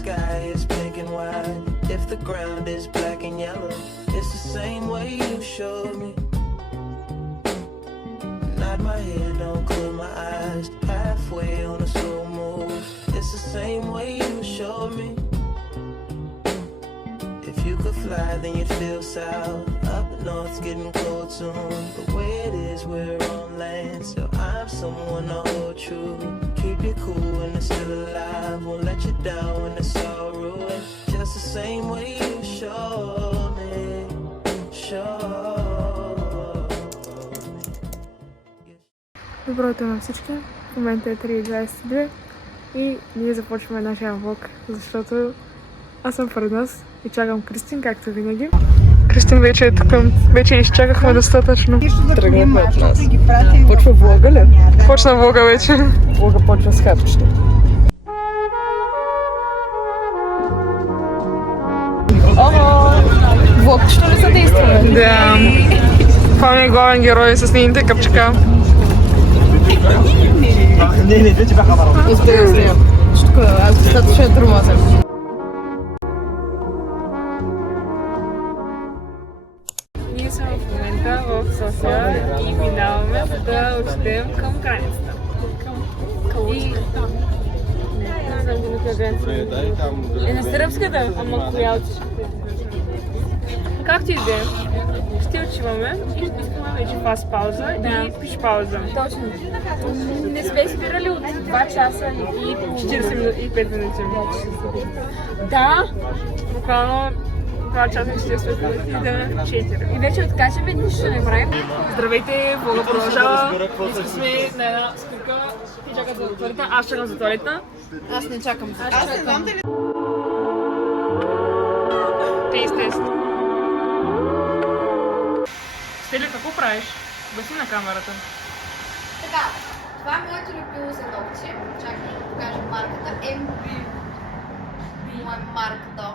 sky is pink and white, if the ground is black and yellow, it's the same way you showed me. Nod my head, don't close my eyes, halfway on a slow move, it's the same way you showed me. If you could fly, then you'd feel south. Up north's getting cold soon. The way it is, we're on land, so I'm someone to hold true. Keep you cool when it's still alive. Won't let you down when it's all ruined. Just the same way you showed me. Добро утро на всички. В момента е 3:22 и ние започваме нашия влог, защото аз съм пред нас и чакам Кристин, както винаги. Кристин вече е тук. Вече изчакахме достатъчно. Тръгнахме от нас. Почва влога ли? Почна влога вече. Влога почва с хапчето. Влогчето ли съдействаме? Да. Това ми е главен герой с нейните капчика. Успея снимам. Тук аз достатъчно е тормозен. Ние сме в момента в София и минаваме да отидем към границата. И... не знам коя граница. Е на сръбската, ама коя отишката. Както и да е, ще отиваме и искаме вече фаст пауза и пиш пауза. Точно. Не сме спирали от 2 часа и 45 минути. Да. Буквално 2 часа и 45 минути и да 4. И вече откачаме, нищо не правим. Здравейте, влога продължава. Ние сме на една спирка. Ти чакаш за туалетна, аз чакам за туалетна. Аз не чакам. Аз не знам дали... Тест. Стелю, какво правиш? Баси на камерата. Така, това е моето любимо за ногти. Чакай да покажа марката. MB. Това е марката.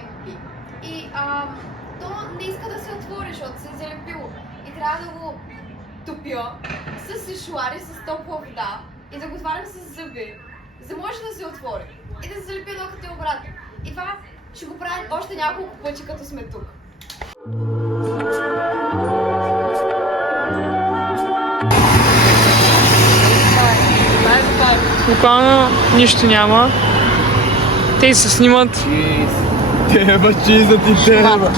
MB. И то не иска да се отвори, защото се е залепило. И трябва да го топя с сешуари, с топла вода и да го отварям с зъби, за да може да се отвори. И да се залепи ногтите обратно. И това ще го правим още няколко пъти, като сме тук. Буквално нищо няма. Те се снимат. Теба, чиза ти теба.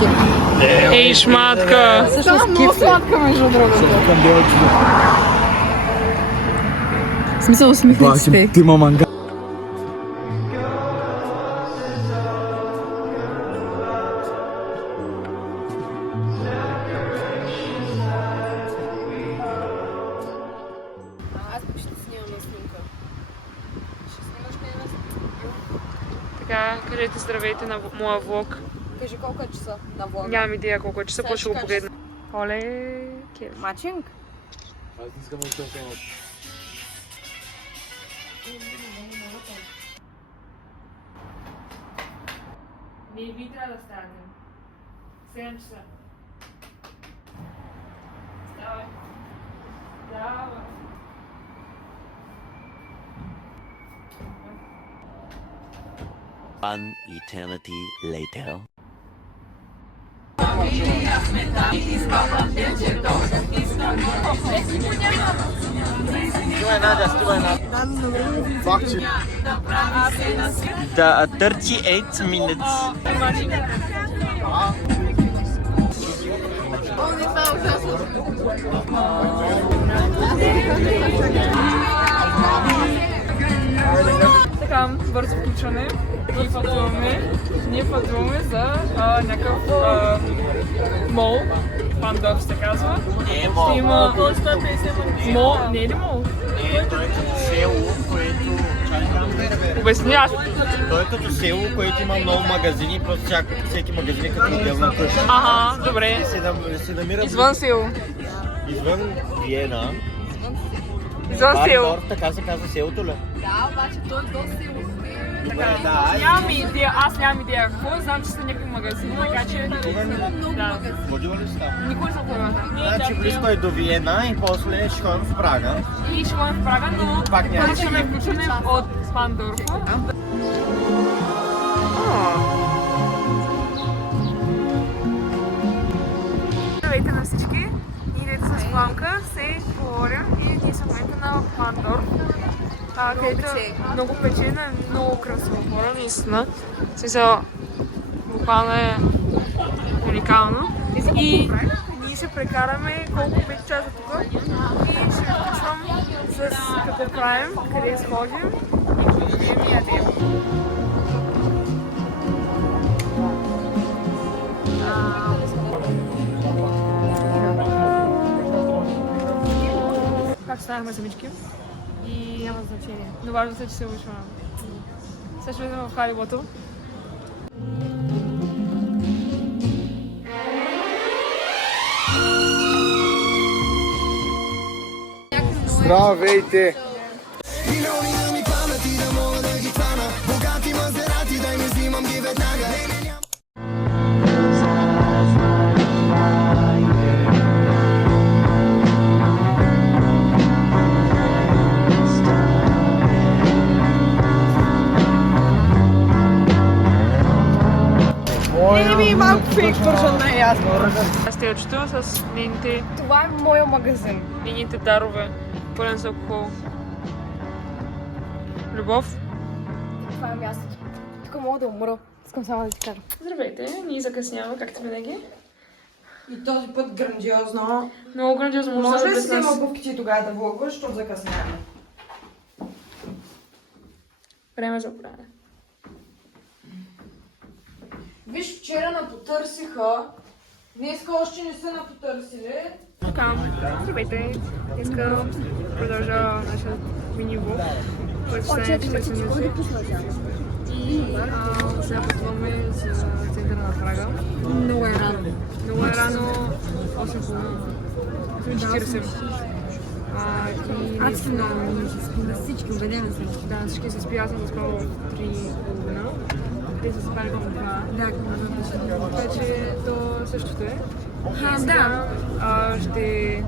Ей, шматка! Също много сладка, между другото. В смисъл, усмихнете се. Ти маманга. Така, кажете здравейте на моя влог. Кажи колко е часа на влога. Нямам идея колко е часа, после ще го погледна. Оле, кеф. Мачинг? Аз не искам да съм само. Не ви трябва да станем. 7 часа. Ставай. Давай. One eternity later. The 38 minutes. Така, бързо включване. Ние пътуваме за някакъв мол. Пандорф се казва. Не е мол. Има... Мол? Не е ли мол? Не, той е като село, което... Обясни аз. Той е като село, което има много магазини, просто всеки магазин е като отделна къща. Ага, добре. се намира Извън село. извън Виена. Извън село. Бардорф, така се казва селото ли? Да, обаче той е доста силно. Нямам идея, аз нямам идея какво, знам, че са някакви магазини, така че... Да. Ходила ли си там? Никой се отворила. Значи близко е до Виена и после ще ходим в Прага. И ще ходим в Прага, но Пак няма. поръчваме включване от Пандорфа. Здравейте на всички! Ние с Пламка се говорим и ние сме в момента на Пандорф, където много печена, много красиво хора, наистина. В смисъл, буквално е уникално. И ние ще прекараме колко 5 часа тук и ще ви включвам с какво правим, къде сходим и пием и ядем. Как станахме самички и няма значение. Но важното е, че се обичаме. Сега ще влезем в халибото. Здравейте! Малко фейк вържен на ясно. Стелчето с нейните, Това е моя магазин. нейните дарове, пълен с алкохол. Любов. Това е мястото. Тук мога да умра. Искам само да ти кажа. Здравейте, ние закъсняваме, както винаги. И този път грандиозно. Много грандиозно, може Може да ли без си има нас. обувки тогава да влогваш, защото закъсняваме? Време за оправяне. Виж, вчера напотърсиха. Днеска още не са напотърсили. Така, здравейте. Искам да продължа нашия мини-влог, който ще стане 40 минути. И сега пътуваме за центъра на Прага. Много е рано. Много е рано, 8:40. Аз съм много на всички, убедена съм. Да, всички се спи, аз съм заспала 3:30. Те са спали към 2. Да, Така че то същото е. да. Сега ще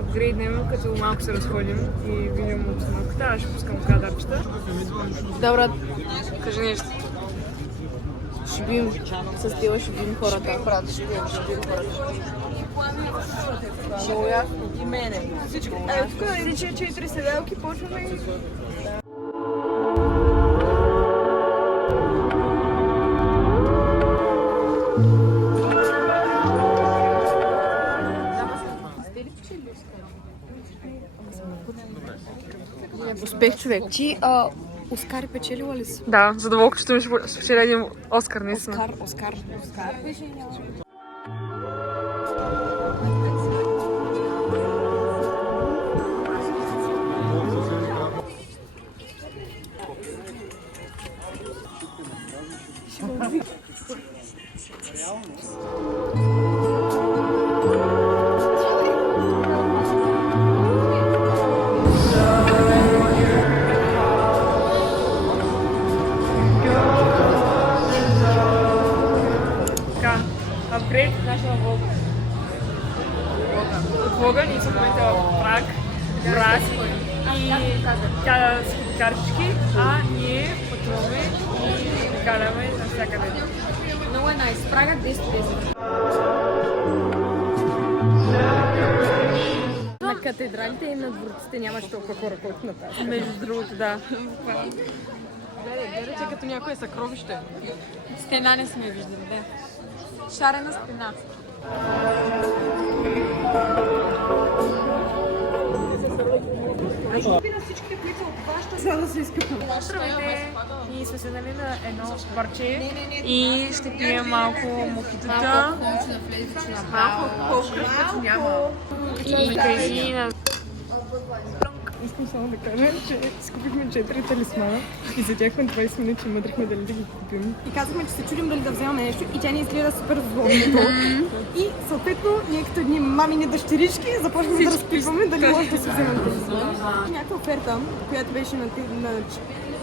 апгрейднем, като малко се разходим и видим обстановката. Аз ще пускам кадарчета. Добре, Кажи нещо. ще бим с тила, ще бим хората. Ще бим хората. Много ясно. И мене. Всичко. Тук нарича 4 седелки, почваме и... Успех, човек. Ти Оскар печелила ли си? Да, задоволката ми ще спечеля един Оскар, наистина. Оскар. Така, апгрейд в нашия влог. От влога ние сме в момента в Праг, и тя си купи картички, а ние пътуваме и караме навсякъде. Много е найс. Прага 10-10. На катедралите и на дворците нямаш толкова хора, колкото на тази. Между другото, да. Гледайте като някое съкровище. Стена не сме виждали, да. Шарена стена. Здравейте! Ние сме седнали на едно парче и ще пием малко мохитата. И кажи на... Искам само да кажа, че скупихме 4 талисмана и за тях на 20 минути мъдрихме дали да ги купим. И казахме, че се чудим дали да вземем нещо и тя ни изгледа супер злобното. И съответно, ние като едни мамини дъщерички започваме да разпитваме дали може да си вземем талисман. Някаква оферта, която беше на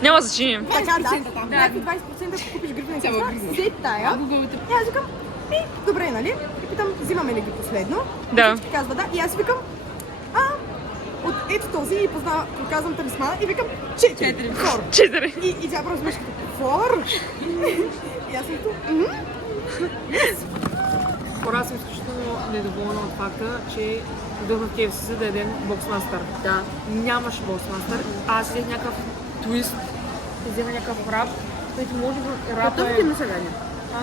Няма значение. така, да, някакви 20% ако купиш гривна каса, след тая. И аз викам, добре, нали? И питам, взимаме ли ги последно? Да. И казва да. И аз викам, от ето този и показвам талисмана и викам 4. Фор. 4. И тя просто беше като фор. И аз съм тук. Хора, съм изключително недоволна от факта, че дойдох в KFC да ядем боксмастър. Да. Нямаше боксмастър. Аз взех някакъв твист, взех някакъв рап, който може да рапа е... Картофите не са гадни.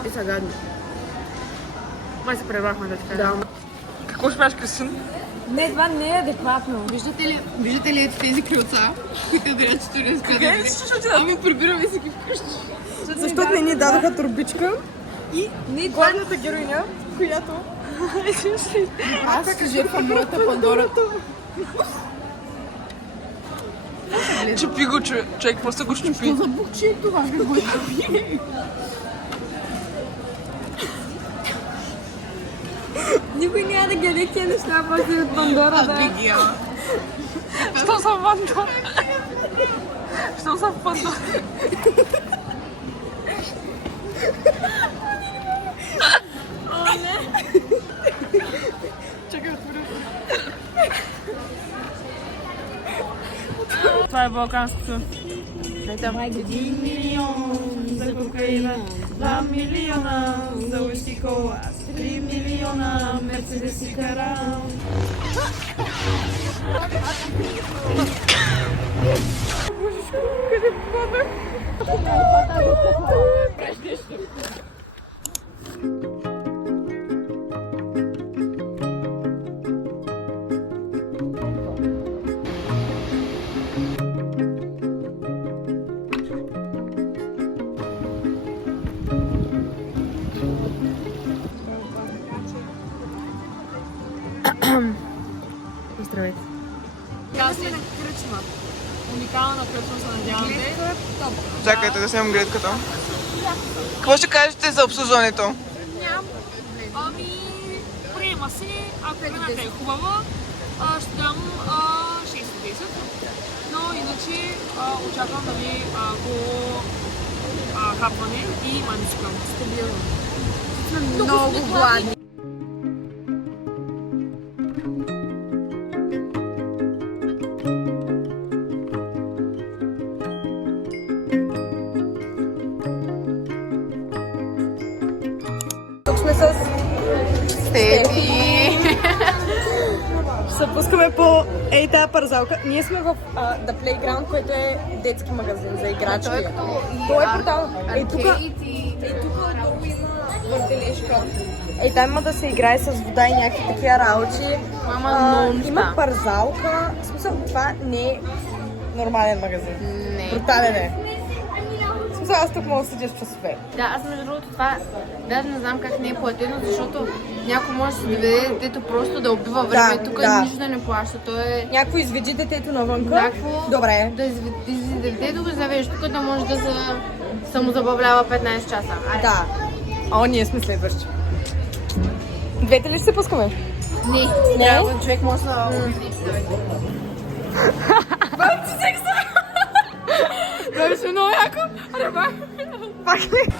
И са гадни. Май се пребрахме да така. Да. Какво ще правиш, Кристин? Не, това не е адекватно. Виждате ли ето тези крилца, които дадат 40 години? Ами прибираме си ги вкъщи. Защото не ни дадоха турбичка и главната героиня, която... Аз жертвам моята Пандора. Чупи го, човек, просто го чупи. За букче това ви го Никой няма да гледа тия неща, после от Пандора, да. Що съм Пандора? Що съм Пандора? Това е балканското. Дай 1 милион за кокаина, 2 милиона за уиски кола, 3 милиона мерцедес и карам. Къде попадах? Здравейте. Уникална кръчма се надяваме. Чакайте да снимам гледката. Какво ще кажете за обслужването? Ами, приема си, ако храната е хубава, ще дам 6 от 10. Но иначе очаквам нали, хапване и маничка. Стабилно. много гладни. Тук сме с Стефи. Се пускаме по тази парзалка. Ние сме в The Playground, който е детски магазин за играчки. Той е портал. Тук долу има въртележка. Там има да се играе с вода и някакви такива работи. Има парзалка. В смисъл, това не е нормален магазин. Брутален е. В смисъл, аз тук мога да седя с часове. Да, аз между другото това даже не знам как не е платено, защото някой може да си доведе детето просто да убива време. Тук нищо да не плаща. То е... Някой изведи детето навънка. Някакво... Добре. Да изведи детето, го заведеш тук, да може да се самозабавлява 15 часа. Да. Ние сме следващи. Двете ли се пускаме? Не. Трябва човек може да... Бабци секса! Това беше много яко. Аре, пак ли?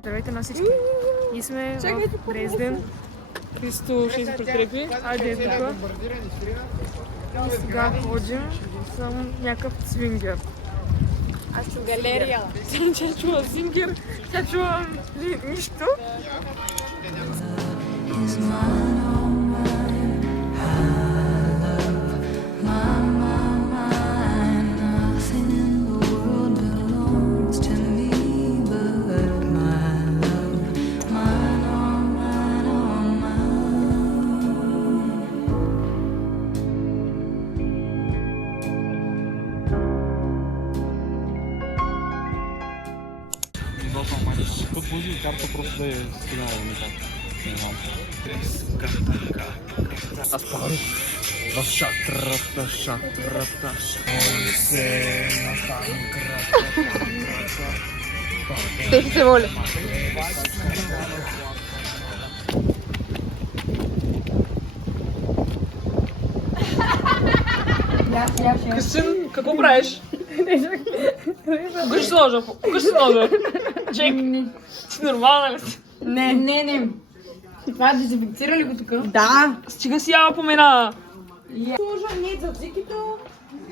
Здравейте на всички. Ние сме в Дрезден. Христо ще се претрепи. Айде е тук. И сега ходим. Съм някакъв свингер. Аз съм галерия. Тя чува свингер. Тя чува нищо. Тук може и карта просто да е стигнала до метал. Не знам. Аз пару. В шатрата. Стефи се моля. Кристин, какво правиш? Покажи си ножа. Покажи си ножа. Джек, ти нормална ли си? Не. Това дезинфекцира ли го тук? Да. Стига си я помена. Служа ми за взикито.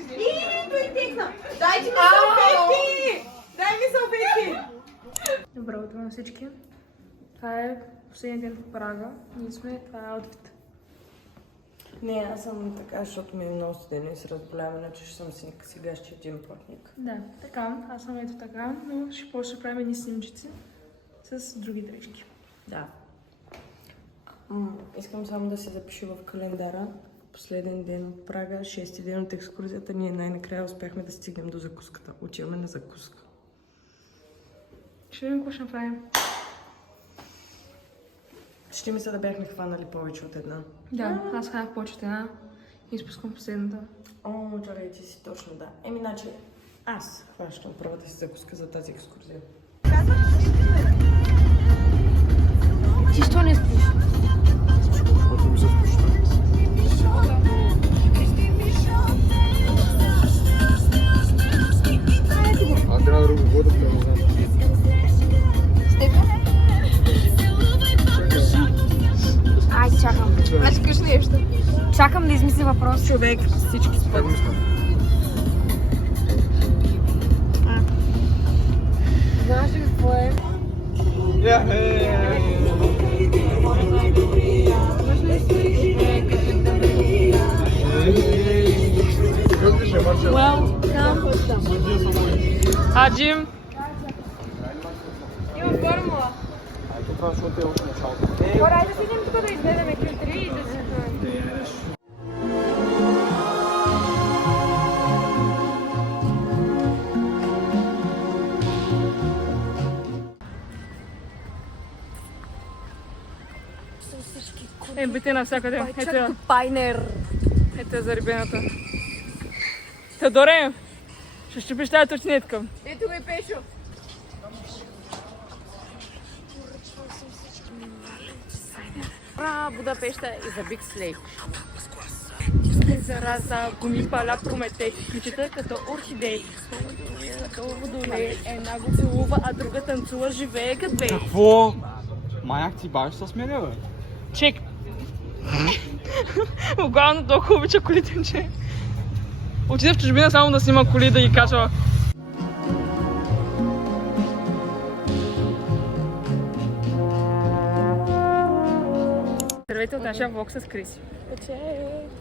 И той тихна. Дайте ми салфетки! Дай ми салфетки! Добро утро на всички. Това е последния ден в Прага. Ние сме, това е аутфит. Не, аз съм така, защото ми е много студено и се разболявам, иначе ще съм си сега ще един платник. Да, така. Аз съм ето така, но ще после правим едни снимчици с други дрежки. Да. Искам само да се запиша в календара. Последен ден от Прага, 6-ти ден от екскурзията. Ние най-накрая успяхме да стигнем до закуската. Отиваме на закуска. Ще видим какво ще направим. Ще ми се да бяхме хванали повече от една. Да, аз хранах повече от една и изпускам последната. О, чакай, ти си точно, да. Иначе аз хващам първата си закуска за тази екскурзия. Ти що не спиш? Защото ми се спуща. А трябва да ръководя, не знам. Ай, чакам. Аз кажеш нещо. Чакам да измисля въпрос. Човек, всички спят. Как мисля? Знаеш ли какво е? Аджим! Има формула. Това, защото е още началото. Хора, айде да седим тук да изгледаме Q3 и да се... Бите навсякъде. Ето Пайнер. е зарибената. Теодоре, ще щупиш тази точнетка. Ето го и Пешо. Будапеща is a big slave. Зараза, гуми паля Прометей, ключите като орхидеи. Като водолей, една го целува, а друга танцува, живее като бей. Какво? Маяк ти баш се сменя, бе? Чек! Буквално толкова обича колите, че отиде в чужбина само да снима коли да ги качва. Здравейте от нашия влог с Криси.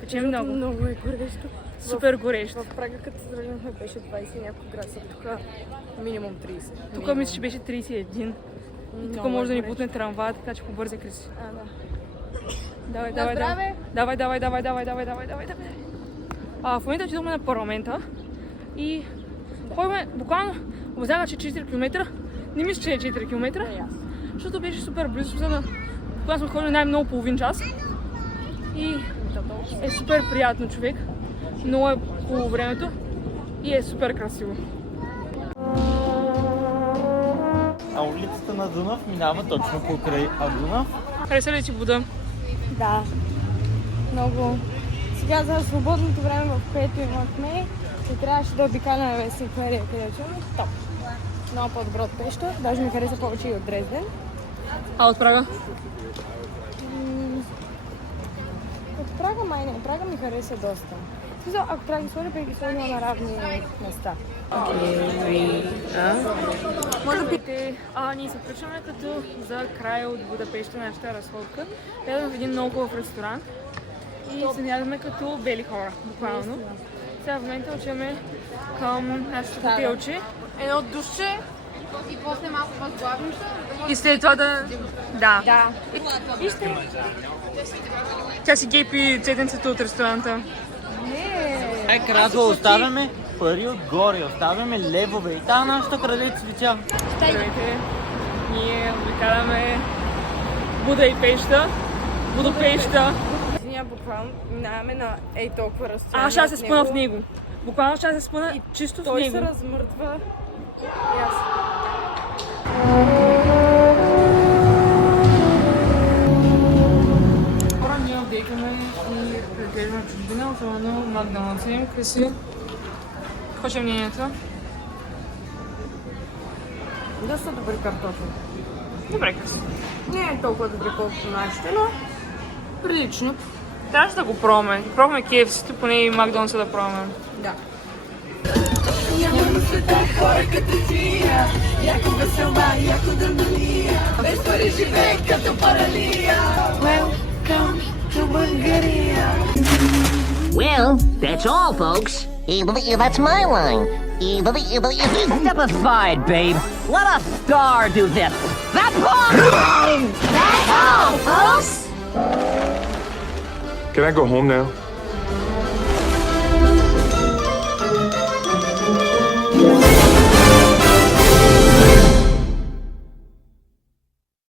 Пече много. Много е горещо. Супер горещо. В Прага, като се тръгнахме, беше 20 няколко градуса. Тук минимум 30. Тук мисля, че беше 31. И тук може да ни бутне трамвай, така че побързай, Криси. Давай. В момента отидохме на парламента и ходихме буквално обзяга, че 4 км. Не мисля, че е 4 км, защото беше супер близо. Когато сме ходили най-много половин час и е супер приятно, човек. Много е хубаво времето и е супер красиво. А улицата на Дунав минава точно покрай Дунав. Хареса ли ти Буда? Да. Много. Сега за свободното време, в което имахме, че трябваше да обикаляме Вестинферия, къде отиваме. Топ. Много по-добро от Пеща. Даже ми хареса повече и от Дрезден. А от Прага? От Прага май не. Прага ми хареса доста. Ако трябва да ги сложа, бих ги сложила на равни места. Ние се включваме като за края от Будапеща на нашата разходка. Бяхме в един много хубав ресторант и се ядаме като бели хора, буквално. Сега в момента отиваме към нашето хотелче. Едно душче и после малко възглавница. И след това да... Да. Вижте. Тя си гейпи цетенцето от ресторанта. Най-кратко оставяме пари отгоре, оставяме левове и тази нашата краде цветя. Здравейте! Ние обикаляме Буда и Пеща. Будапеща. Ние буквално минаваме на ей толкова разстояние. Аз ще се спъна в него. Буквално ще се спъна чисто в Той него. се размъртва. И аз. Хора, ние отдейкаме и разглеждаме чужбина, особено Макдоналдс. Видим какви си. Какво е мнението? Доста добри картофи. Добре, къси. Не е толкова добри колкото нашите, но прилично. Трябваше да го пробваме. Пробваме KFC-то, поне и Макдоналдса да пробваме. Да. Well, that's all, folks. That's my line. Step aside, babe. Let a star do this. That's all! That's all, folks! Can I go home now? Thank